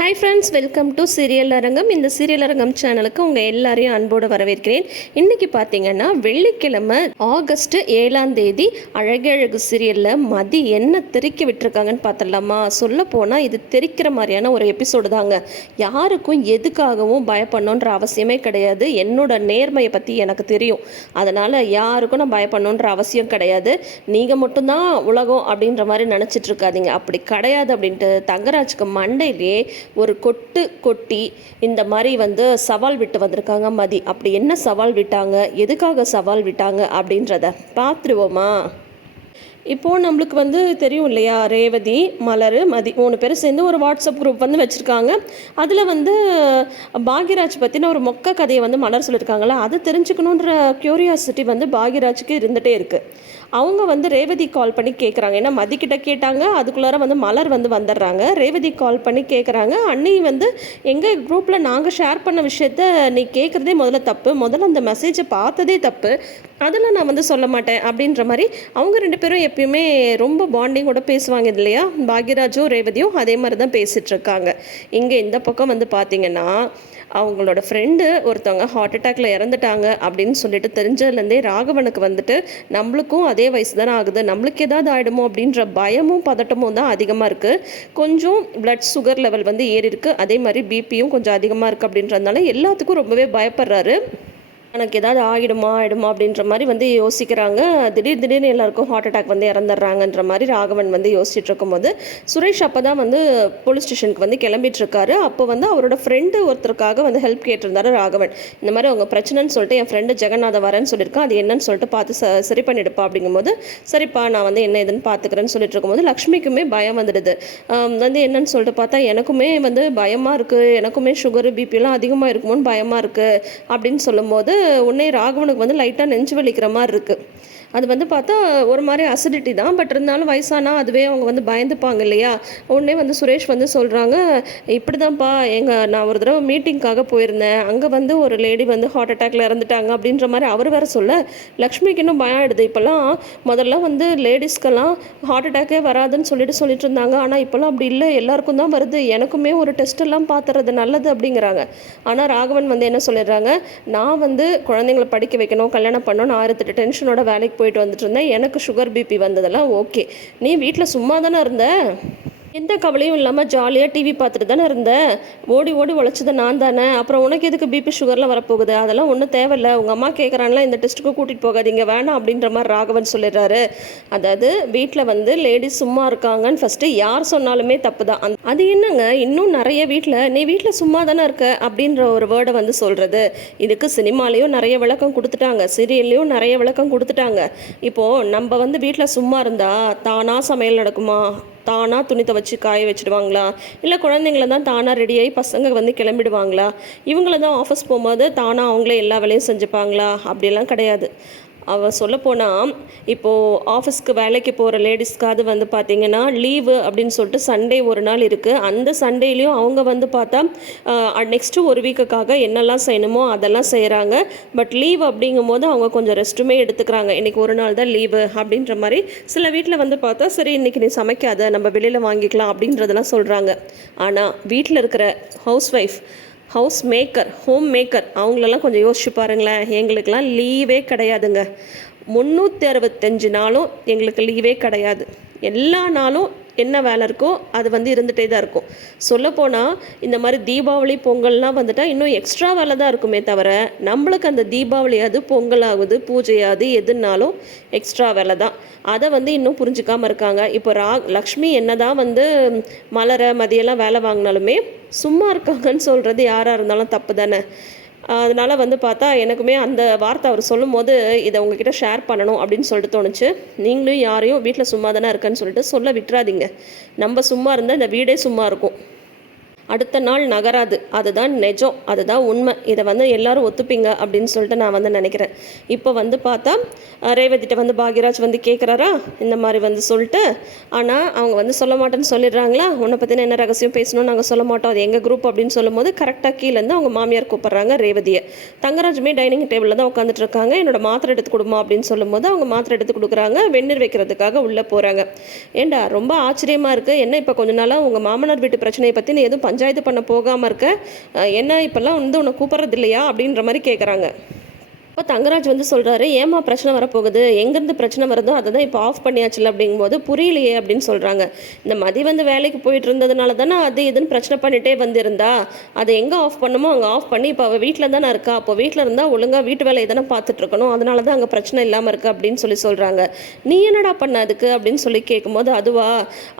Hi friends, welcome to serial அரங்கம். இந்த serial அரங்கம் சேனலுக்கு உங்கள் எல்லாரையும் அன்போடு வரவேற்கிறேன். இன்றைக்கி பார்த்தீங்கன்னா வெள்ளிக்கிழமை ஆகஸ்ட் 7 அழகழகு சீரியலில் மதி என்ன தெறிக்க விட்டுருக்காங்கன்னு பார்த்துடலாமா? சொல்ல போனால் இது தெறிக்கிற மாதிரியான ஒரு எபிசோடு தாங்க. யாருக்கும் எதுக்காகவும் பயப்படணுன்ற அவசியமே கிடையாது. என்னோட நேர்மையை பற்றி எனக்கு தெரியும். அதனால் யாருக்கும் நான் பயப்படணுன்ற அவசியம் கிடையாது. நீங்கள் மட்டும்தான் உலகம் அப்படின்ற மாதிரி நினச்சிட்டு இருக்காதீங்க. அப்படி கிடையாது அப்படின்ட்டு தங்கராஜுக்கு மண்டையிலே ஒரு கொட்டு கொட்டி இந்த மாதிரி சவால் விட்டு வந்திருக்காங்க மதி. அப்படி என்ன சவால் விட்டாங்க, எதுக்காக சவால் விட்டாங்க அப்படின்றத பார்த்துருவோமா? இப்போது நம்மளுக்கு தெரியும் இல்லையா, ரேவதி, மலர், மதி 3 பேரும் சேர்ந்து ஒரு வாட்ஸ்அப் குரூப் வச்சுருக்காங்க. அதில் பாக்யராஜ் பற்றின ஒரு மொக்க கதையை மலர் சொல்லியிருக்காங்களா, அதை தெரிஞ்சுக்கணுன்ற க்யூரியாசிட்டி பாக்யராஜுக்கு இருந்துகிட்டே இருக்குது. அவங்க ரேவதி கால் பண்ணி கேட்குறாங்க. ஏன்னா மதிக்கிட்ட கேட்டாங்க, அதுக்குள்ளார மலர் வந்துடுறாங்க. ரேவதி கால் பண்ணி கேட்குறாங்க, அண்ணி எங்கள் குரூப்பில் நாங்கள் ஷேர் பண்ண விஷயத்த நீ கேட்குறதே முதல்ல தப்பு, முதல்ல அந்த மெசேஜை பார்த்ததே தப்பு, அதெல்லாம் நான் சொல்ல மாட்டேன் அப்படின்ற மாதிரி. அவங்க 2 பேரும் எப்பயுமே ரொம்ப பாண்டிங்கோட பேசுவாங்க இல்லையா, பாக்யராஜும் ரேவதியும் அதே மாதிரி தான் பேசிகிட்ருக்காங்க. இங்கே இந்த பக்கம் பார்த்தீங்கன்னா அவங்களோட ஃப்ரெண்டு ஒருத்தவங்க ஹார்ட் அட்டாக்ல இறந்துட்டாங்க அப்படின்னு சொல்லிட்டு தெரிஞ்சதுலேருந்தே ராகவனுக்கு நம்மளுக்கும் அதே வயசு தானே ஆகுது, நம்மளுக்கு ஏதாவது ஆகிடுமோ அப்படின்ற பயமும் பதட்டமும் தான் அதிகமாக இருக்குது. கொஞ்சம் பிளட் சுகர் லெவல் ஏறி இருக்குது, அதே மாதிரி பிபியும் கொஞ்சம் அதிகமாக இருக்குது. அப்படின்றதுனால எல்லாத்துக்கும் ரொம்பவே பயப்படுறாரு. எனக்கு ஏதாவது ஆகிடுமா அப்படின்ற மாதிரி யோசிக்கிறாங்க. திடீர்னு எல்லாருக்கும் ஹார்ட் அட்டாக் இறந்துடுறாங்கன்ற மாதிரி ராகவன் யோசிச்சுட்டு இருக்கும்போது சுரேஷ் அப்போ தான் போலீஸ் ஸ்டேஷனுக்கு கிளம்பிட்டு இருக்காரு. அப்போ அவரோட ஃப்ரெண்டு ஒருத்தருக்காக ஹெல்ப் கேட்டிருந்தாரு ராகவன். இந்த மாதிரி அவங்க பிரச்சனைன்னு சொல்லிட்டு என் ஃப்ரெண்டு ஜெகநாத வரேன்னு சொல்லியிருக்கான், அது என்னன்னு சொல்லிட்டு பார்த்து சரி பண்ணிடுப்பா அப்படிங்கும்போது, சரிப்பா நான் என்ன இதுன்னு பார்த்துக்கிறேன்னு சொல்லிட்டு இருக்கும்போது லக்ஷ்மிக்குமே பயம் வந்துடுது. என்னன்னு சொல்லிட்டு பார்த்தா எனக்குமே பயமாக இருக்குது, எனக்குமே சுகரு பிபிலாம் அதிகமாக இருக்குமோன்னு பயமாக இருக்குது அப்படின்னு சொல்லும்போது உடனே ராகவனுக்கு லைட்டாக நெஞ்சு வலிக்கிற மாதிரி இருக்குது. அது பார்த்தா ஒரு மாதிரி அசிடிட்டி தான், பட் இருந்தாலும் வயசானா அதுவே அவங்க பயந்துப்பாங்க இல்லையா. உடனே சுரேஷ் சொல்கிறாங்க, இப்படி தான்ப்பா நான் ஒரு தடவை மீட்டிங்காக போயிருந்தேன், அங்கே ஒரு லேடி ஹார்ட் அட்டாக்ல இறந்துட்டாங்க அப்படின்ற மாதிரி அவர் வேறு சொல்ல லக்ஷ்மிக்கு இன்னும் பயம் ஆகிடுது. இப்போல்லாம் முதல்ல லேடிஸ்க்கெல்லாம் ஹார்ட் அட்டாக்கே வராதுன்னு சொல்லிட்டு இருந்தாங்க, ஆனால் இப்போல்லாம் அப்படி இல்லை, எல்லாருக்கும் தான் வருது, எனக்குமே ஒரு டெஸ்ட் எல்லாம் பார்த்துறது நல்லது அப்படிங்கிறாங்க. ஆனால் ராகவன் என்ன சொல்லிடுறாங்க, நான் குழந்தைங்களை படிக்க வைக்கணும், கல்யாணம் பண்ணணும், 1008 டென்ஷனோட வேலைக்கு போயிட்டு வந்துட்டு இருந்தேன், எனக்கு சுகர் பிபி வந்ததெல்லாம் ஓகே, நீ வீட்டில் சும்மா தானே இருந்த, எந்த கவலையும் இல்லாமல் ஜாலியாக டிவி பார்த்துட்டு தானே இருந்தேன், ஓடி ஓடி உழைச்சது நான் தானே, அப்புறம் உனக்கு எதுக்கு பிபி சுகர்லாம் வரப்போகுது, அதெல்லாம் ஒன்றும் தேவையில்லை, உங்கள் அம்மா கேட்குறாங்களா இந்த டெஸ்ட்டுக்கு கூட்டிகிட்டு போகாதீங்க வேணாம் அப்படின்ற மாதிரி ராகவன் சொல்லிடுறாரு. அதாவது வீட்டில் லேடிஸ் சும்மா இருக்காங்கன்னு ஃபஸ்ட்டு யார் சொன்னாலுமே தப்பு தான். அது என்னங்க, இன்னும் நிறைய வீட்டில் நீ வீட்டில் சும்மா தானே இருக்க அப்படின்ற ஒரு வேர்டை சொல்கிறது. இதுக்கு சினிமாலேயும் நிறைய விளக்கம் கொடுத்துட்டாங்க, சீரியல்லையும் நிறைய விளக்கம் கொடுத்துட்டாங்க. இப்போது நம்ம வீட்டில் சும்மா இருந்தால் தானாக சமையல் நடக்குமா, தானாக துணி துவச்சி காய வச்சுடுவாங்களா, இல்லை குழந்தைங்கள தான் தானாக ரெடியாகி பசங்க கிளம்பிடுவாங்களா, இவங்கள தான் ஆஃபீஸ் போகும்போது தானாக அவங்களே எல்லா வேலையும் செஞ்சுப்பாங்களா, அப்படிலாம் கிடையாது. அவள் சொல்லப்போனால் இப்போது ஆஃபீஸ்க்கு வேலைக்கு போகிற லேடிஸ்க்காவது பார்த்திங்கன்னா லீவு அப்படின்னு சொல்லிட்டு சண்டே ஒரு நாள் இருக்குது. அந்த சண்டேலேயும் அவங்க பார்த்தா நெக்ஸ்ட்டு ஒரு வீக்குக்காக என்னெல்லாம் செய்யணுமோ அதெல்லாம் செய்கிறாங்க. பட் லீவ் அப்படிங்கும்போது அவங்க கொஞ்சம் ரெஸ்ட்டுமே எடுத்துக்கிறாங்க. இன்றைக்கி ஒரு நாள் தான் லீவு அப்படின்ற மாதிரி சில வீட்டில் பார்த்தா சரி இன்றைக்கி நீ சமைக்காத, நம்ம வெளியில் வாங்கிக்கலாம் அப்படின்றதெல்லாம் சொல்கிறாங்க. ஆனால் வீட்டில் இருக்கிற ஹவுஸ் மேக்கர், ஹோம் மேக்கர் அவங்களெல்லாம் கொஞ்சம் யோசிச்சு பாருங்களேன். எங்களுக்கெல்லாம் லீவே கிடையாதுங்க, 365 நாளும் எங்களுக்கு லீவே கிடையாது. எல்லா நாளும் என்ன வேலை இருக்கோ அது இருந்துகிட்டே தான் இருக்கும். சொல்லப்போனால் இந்த மாதிரி தீபாவளி பொங்கல்லாம் இன்னும் எக்ஸ்ட்ரா வேலை தான் இருக்குமே தவிர நம்மளுக்கு அந்த தீபாவளியாவது பொங்கலாகுது பூஜையாவது எதுனாலும் எக்ஸ்ட்ரா வேலை தான். அதை இன்னும் புரிஞ்சுக்காமல் இருக்காங்க. இப்போ லக்ஷ்மி என்ன தான் மலரை மதியெல்லாம் வேலை வாங்கினாலுமே சும்மா இருக்காங்கன்னு சொல்கிறது யாராக இருந்தாலும் தப்பு தானே. அதனால் பார்த்தா எனக்குமே அந்த வார்த்தை அவர் சொல்லும் போது இதை உங்ககிட்ட ஷேர் பண்ணணும் அப்படின்னு சொல்லிட்டு தோணுச்சு. நீங்களும் யாரையும் வீட்டில் சும்மா தானே இருக்கேன்னு சொல்லிட்டு சொல்ல விட்டுறாதீங்க. நம்ம சும்மா இருந்தால் இந்த வீடே சும்மா இருக்கும், அடுத்த நாள் நகராது. அதுதான் நிஜம், அதுதான் உண்மை. இதை எல்லாரும் ஒத்துப்பீங்க அப்படின்னு சொல்லிட்டு நான் நினைக்கிறேன். இப்போ பார்த்தா ரேவதிட்ட பாக்யராஜ் கேட்குறாரா இந்த மாதிரி சொல்லிட்டு, ஆனால் அவங்க சொல்ல மாட்டேன்னு சொல்லிடுறாங்களா, உன்னை பற்றின என்ன ரகசியம் பேசணும்னு நாங்கள் சொல்ல மாட்டோம், அது எங்கள் குரூப் அப்படின்னு சொல்லும்போது கரெக்டாக கீழேருந்து அவங்க மாமியார் கூப்பிட்றாங்க ரேவதியை. தங்கராஜுமே டைனிங் டேபிளில் தான் உட்காந்துட்டு இருக்காங்க. என்னோட மாத்திரை எடுத்து கொடுமா அப்படின்னு சொல்லும்போது அவங்க மாத்திரை எடுத்து கொடுக்குறாங்க. வெந்நீர் வைக்கிறதுக்காக உள்ளே போகிறாங்க. ஏண்டா ரொம்ப ஆச்சரியமாக இருக்குது, என்ன இப்போ கொஞ்ச நாளாக உங்கள் மாமனார் வீட்டு பிரச்சனையை பற்றி நீ எதுவும் பஞ்சாயத்து பண்ண போகாமல் இருக்க, என்ன இப்போல்லாம் வந்து உன்னை கூப்பிட்றது இல்லையா அப்படின்ற மாதிரி கேட்குறாங்க. இப்போ தங்கராஜ் வந்து சொல்கிறாரு, ஏமா பிரச்சனை வரப்போகுது, எங்கேருந்து பிரச்சனை வருதோ அதை தான் இப்போ ஆஃப் பண்ணியாச்சுல அப்படிங்கும்போது புரியலையே அப்படின்னு சொல்கிறாங்க. இந்த மதி வந்து வேலைக்கு போயிட்டு இருந்ததுனால தானே அது இதுன்னு பிரச்சனை பண்ணிகிட்டே வந்திருந்தா, அதை எங்கே ஆஃப் பண்ணுமோ அங்கே ஆஃப் பண்ணி இப்போ அவள் வீட்டில் தானே இருக்கா, அப்போ வீட்டில் இருந்தால் ஒழுங்காக வீட்டு வேலையை தானே பார்த்துட்டு இருக்கணும், அதனால தான் அங்கே பிரச்சனை இல்லாமல் இருக்குது அப்படின்னு சொல்கிறாங்க. நீ என்னடா பண்ண அதுக்கு அப்படின்னு சொல்லி கேட்கும்போது, அதுவா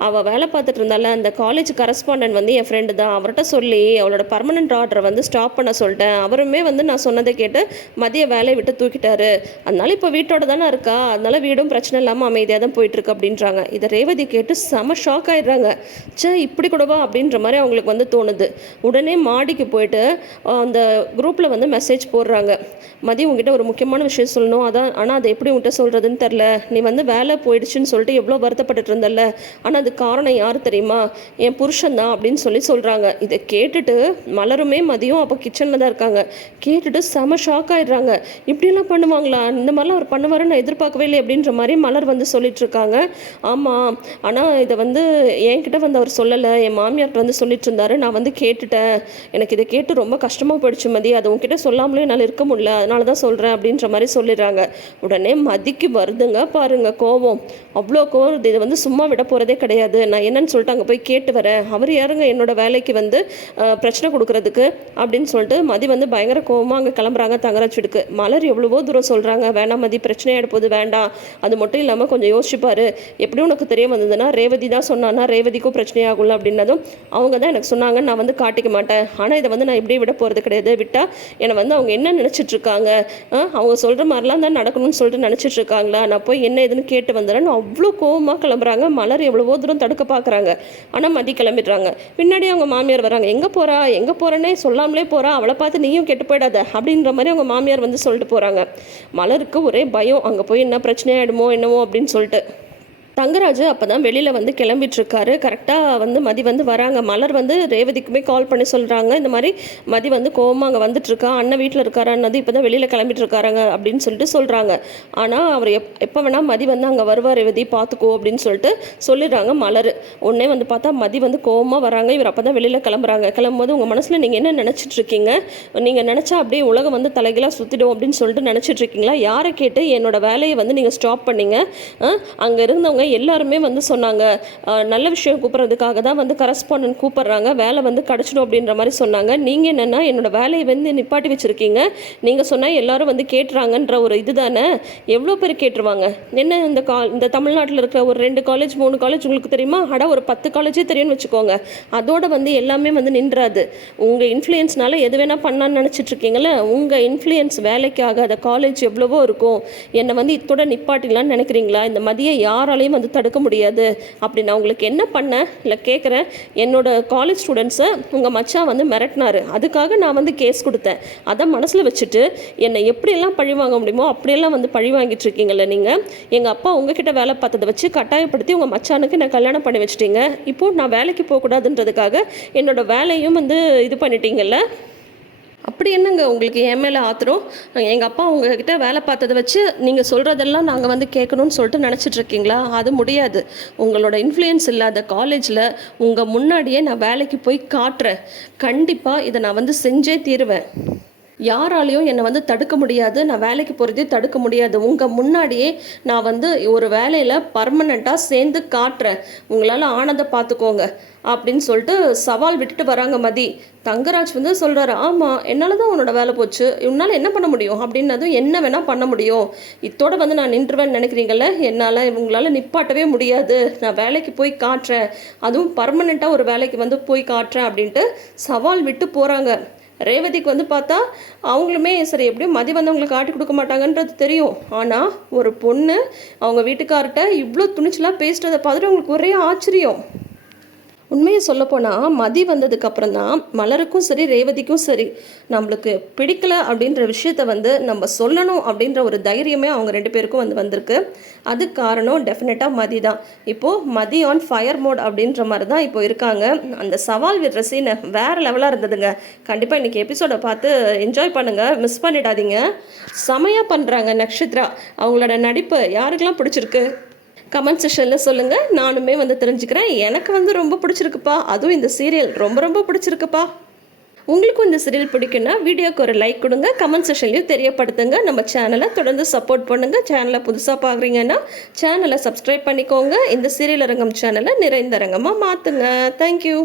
அவள் வேலை பார்த்துட்டு இருந்தால அந்த காலேஜ் கரஸ்பாண்டன்ட் வந்து என் ஃப்ரெண்டு தான், அவர்கிட்ட சொல்லி அவளோட பர்மனெண்ட் ஆர்டரை வந்து ஸ்டாப் பண்ண சொல்லிட்டேன், அவருமே வந்து நான் சொன்னதை கேட்டு மதிய வேலையை விட்டு தூக்கிட்டாரு, அதனால இப்போ வீட்டோட தானே இருக்கா, அதனால வீடும் பிரச்சனை இல்லாமல் அமைதியாக தான் போயிட்டு இருக்கு அப்படின்றாங்க. இதை ரேவதி கேட்டு செம ஷாக் ஆயிடுறாங்க. சே இப்படி கூடவா அப்படின்ற மாதிரி அவங்களுக்கு வந்து தோணுது. உடனே மாடிக்கு போயிட்டு அந்த குரூப்பில் வந்து மெசேஜ் போடுறாங்க. மதியம் உங்ககிட்ட ஒரு முக்கியமான விஷயம் சொல்லணும், ஆனால் அதை எப்படி உங்ககிட்ட சொல்கிறதுன்னு தெரில, நீ வந்து வேலை போயிடுச்சுன்னு சொல்லிட்டு எவ்வளோ வருத்தப்பட்டுட்டு இருந்தல்ல, ஆனால் அது காரணம் யார் தெரியுமா, என் புருஷன் தான் அப்படின்னு சொல்கிறாங்க. இதை கேட்டுட்டு மலருமே மதியம் அப்போ கிச்சனில் தான் இருக்காங்க. கேட்டுட்டு செம ஷாக் ஆயிடுறாங்க. இப்படியெல்லாம் பண்ணுவாங்களா, இந்த மாதிரிலாம் அவர் பண்ணுவாருன்னு நான் எதிர்பார்க்கவே இல்லை அப்படின்ற மாதிரி மலர் வந்து சொல்லிட்டு இருக்காங்க. ஆமாம், ஆனால் இதை வந்து என்கிட்ட வந்து அவர் சொல்லலை, என் மாமியார்கிட்ட வந்து சொல்லிட்டு இருந்தாரு, நான் வந்து கேட்டுட்டேன், எனக்கு இதை கேட்டு ரொம்ப கஷ்டமாக போயிடுச்சு மதி, அதை உங்ககிட்ட சொல்லாமலே என்னால் இருக்க முடியல, அதனால தான் சொல்கிறேன் அப்படின்ற மாதிரி சொல்லிடுறாங்க. உடனே மதிக்கு வருதுங்க பாருங்க கோவம், அவ்வளோ கோவம். இதை வந்து சும்மா விட போகிறதே கிடையாது, நான் என்னன்னு சொல்லிட்டு அங்கே போய் கேட்டு வரேன், அவர் யாருங்க என்னோட வேலைக்கு வந்து பிரச்சனை கொடுக்கறதுக்கு அப்படின்னு சொல்லிட்டு மதி வந்து பயங்கர கோவமாக அங்கே கிளம்புறாங்க தங்கராஜ் வீட்டுக்கு. மலர் எவ்வளவோ தூரம் சொல்கிறாங்க, வேண்டாம் மதி பிரச்சனையாக எடுப்போது வேண்டாம், அது மட்டும் இல்லாமல் கொஞ்சம் யோசிச்சுப்பாரு, எப்படி உனக்கு தெரிய வந்ததுன்னா ரேவதி தான் சொன்னான்னா ரேவதிக்கும் பிரச்சனையாகும்ல அப்படின்னதும், அவங்க தான் எனக்கு சொன்னாங்க, நான் வந்து காட்டிக்க மாட்டேன், ஆனால் இதை வந்து நான் இப்படியே விட போகிறது கிடையாது, விட்டால் என்னை வந்து அவங்க என்ன நினச்சிட்டு இருக்காங்க, அவங்க சொல்கிற மாதிரிலாம் தான் நடக்கணும்னு சொல்லிட்டு நினச்சிட்டு இருக்காங்களா, நான் போய் என்ன ஏதுன்னு கேட்டு வந்துடுறேன்னு அவ்வளோ கோவமாக கிளம்புறாங்க. மலர் எவ்வளவோ தூரம் தடுக்க பார்க்குறாங்க, ஆனால் மதி கிளம்பிடுறாங்க. பின்னாடி அவங்க மாமியார் வராங்க, எங்கே போகிறேன்னே சொல்லாமலே போகிறா, அவளை பார்த்து நீயும் கெட்டு போயிடாத அப்படின்ற மாதிரி அவங்க மாமியார் வந்து சொல்லிட்டு போகிறாங்க. மலருக்கு ஒரே பயம், அங்கே போய் என்ன பிரச்சனையாயிடுமோ என்னவோ அப்படின்னு சொல்லிட்டு. தங்கராஜ் அப்போ தான் வெளியில் வந்து கிளம்பிட்டுருக்காரு. கரெக்டாக வந்து மதி வந்து வராங்க. மலர் வந்து ரேவதிக்குமே கால் பண்ணி சொல்கிறாங்க, இந்த மாதிரி மதி வந்து கோவமாக அங்கே வந்துட்டுருக்கா, அண்ணன் வீட்டில் இருக்காரான்னது இப்போ தான் வெளியில் கிளம்பிட்டு இருக்காங்க அப்படின்னு சொல்லிட்டு சொல்கிறாங்க. ஆனால் அவர் எப்போ வேணால் மதி வந்து அங்கே வருவார், ரேவதி பார்த்துக்கோ அப்படின்னு சொல்லிட்டு சொல்லிடுறாங்க மலர். உடனே வந்து பார்த்தா மதி வந்து கோவமாக வராங்க. இவர் அப்போ தான் வெளியில் கிளம்பும்போது உங்கள் மனசில் நீங்கள் என்ன நினச்சிட்ருக்கீங்க, நீங்கள் நினச்சா அப்படியே உலகம் வந்து தலைகளாக சுற்றிடும் அப்படின்னு சொல்லிட்டு நினச்சிட்ருக்கீங்களா, யாரை கேட்டு என்னோட வேலையை வந்து நீங்கள் ஸ்டாப் பண்ணீங்க, அங்கே இருந்தவங்க எல்லாருமே வந்து சொன்னாங்க, நல்ல விஷயம் கூப்பிட்றதுக்காக தான் வந்து கரஸ்பாண்டன்ட் கூப்பிட்றாங்க, வேலை வந்து கிடச்சிடும் அப்படின்ற மாதிரி சொன்னாங்க, நீங்கள் என்னென்னா என்னோட வேலையை வந்து நிப்பாட்டி வச்சுருக்கீங்க, நீங்கள் சொன்னால் எல்லாரும் வந்து கேட்டுறாங்கன்ற ஒரு இது தானே, எவ்வளோ பேர் கேட்டுருவாங்க, என்ன இந்த தமிழ்நாட்டில் இருக்கிற ஒரு 2 காலேஜ் 3 காலேஜ் உங்களுக்கு தெரியுமா, ஒரு 10 காலேஜே தெரியும்னு வச்சுக்கோங்க, அதோட வந்து எல்லாமே வந்து நின்றாது, உங்கள் இன்ஃப்ளூயன்ஸ்னால எது வேணால் பண்ணான்னு நினச்சிட்ருக்கீங்களே, உங்கள் இன்ஃப்ளூயன்ஸ் வேலைக்காக அந்த காலேஜ் எவ்வளவோ இருக்கும், என்னை வந்து இதோட நிப்பாட்டிக்கலான்னு நினைக்கிறீங்களா, இந்த மதியை யாராலையும் வந்து தடுக்க முடியாது, அப்படி நான் உங்களுக்கு என்ன பண்ணேன் இல்லை கேட்குறேன், என்னோட காலேஜ் ஸ்டூடெண்ட்ஸை உங்கள் மச்சான் வந்து மிரட்டினாரு, அதுக்காக நான் வந்து கேஸ் கொடுத்தேன், அதை மனசில் வச்சுட்டு என்னை எப்படியெல்லாம் பழி வாங்க முடியுமோ அப்படியெல்லாம் வந்து பழி வாங்கிட்டு இருக்கீங்கல்ல நீங்கள், எங்கள் அப்பா உங்ககிட்ட வேலை பார்த்ததை வச்சு கட்டாயப்படுத்தி உங்கள் மச்சானுக்கு நான் கல்யாணம் பண்ணி வச்சுட்டீங்க, இப்போது நான் வேலைக்கு போகக்கூடாதுன்றதுக்காக என்னோட வேலையும் வந்து இது பண்ணிட்டீங்கல்ல, அப்படி என்னங்க உங்களுக்கு என் மேலே ஆத்திரம், எங்கள் அப்பா உங்ககிட்ட வேலை பார்த்ததை வச்சு நீங்கள் சொல்கிறதெல்லாம் நாங்கள் வந்து கேட்கணும்னு சொல்லிட்டு நினச்சிட்ருக்கீங்களா, அது முடியாது, உங்களோட இன்ஃப்ளூயன்ஸ் இல்லாத காலேஜில் உங்கள் முன்னாடியே நான் வேலைக்கு போய் காட்டுறேன், கண்டிப்பாக இதை நான் வந்து செஞ்சே தீருவேன், யாராலையும் என்னை வந்து தடுக்க முடியாது, நான் வேலைக்கு போகிறதே தடுக்க முடியாது, உங்கள் முன்னாடியே நான் வந்து ஒரு வேலையில் பர்மனெண்ட்டாக சேர்ந்து காட்டுறேன், உங்களால் ஆனதை பார்த்துக்கோங்க அப்படின்னு சொல்லிட்டு சவால் விட்டுட்டு வராங்க மதி. தங்கராஜ் வந்து சொல்கிறாரு, ஆமாம் என்னால் தான் உன்னோட வேலை போச்சு, உன்னால் என்ன பண்ண முடியும் அப்படின்னதும், என்ன வேணால் பண்ண முடியும், இத்தோட வந்து நான் நின்றுவேன்னு நினைக்கிறீங்கள, என்னால் உங்களால் நிப்பாட்டவே முடியாது, நான் வேலைக்கு போய் காட்டுறேன், அதுவும் பர்மனெண்ட்டாக ஒரு வேலைக்கு வந்து போய் காட்டுறேன் அப்படின்ட்டு சவால் விட்டு போகிறாங்க. ரேவதிக்கு வந்து பார்த்தா அவங்களுமே சரி எப்படியும் மதி வந்து அவங்களுக்கு காட்டி கொடுக்க மாட்டாங்கன்றது தெரியும், ஆனால் ஒரு பொண்ணு அவங்க வீட்டுக்கார்ட்ட இவ்வளோ துணிச்சலாக பேசுகிறத பார்த்துட்டு அவங்களுக்கு ஒரே ஆச்சரியம். உண்மையை சொல்லப்போனால் மதி வந்ததுக்கப்புறம் தான் மலருக்கும் சரி ரேவதிக்கும் சரி நம்மளுக்கு பிடிக்கலை அப்படின்ற விஷயத்த வந்து நம்ம சொல்லணும் அப்படின்ற ஒரு தைரியமே அவங்க 2 பேருக்கும் வந்து வந்திருக்கு. அது காரணம் டெஃபினட்டாக மதி தான். இப்போது மதி ஆன் ஃபயர் மோட் அப்படின்ற மாதிரி தான் இப்போ இருக்காங்க. அந்த சவால் விடுற சீனை வேறு லெவலாக இருந்ததுங்க. கண்டிப்பாக இன்றைக்கி எபிசோடை பார்த்து என்ஜாய் பண்ணுங்கள், மிஸ் பண்ணிடாதீங்க. செமையாக பண்ணுறாங்க நக்ஷத்ரா. அவங்களோட நடிப்பு யாருக்கெல்லாம் பிடிச்சிருக்கு? கமெண்ட் செஷனில் சொல்லுங்கள், நானுமே வந்து தெரிஞ்சுக்கிறேன். எனக்கு வந்து ரொம்ப பிடிச்சிருக்குப்பா, அதுவும் இந்த சீரியல் ரொம்ப ரொம்ப பிடிச்சிருக்குப்பா. உங்களுக்கும் இந்த சீரியல் பிடிக்குன்னா வீடியோக்கு ஒரு லைக் கொடுங்க, கமெண்ட் செஷன்லையும் தெரியப்படுத்துங்க. நம்ம சேனலை தொடர்ந்து சப்போர்ட் பண்ணுங்கள். சேனலை புதுசாக பார்க்குறீங்கன்னா சேனலை சப்ஸ்கிரைப் பண்ணிக்கோங்க. இந்த சீரியல் அரங்கம் சேனலை நிறைந்த அரங்கமாக மாற்றுங்க. தேங்க்யூ.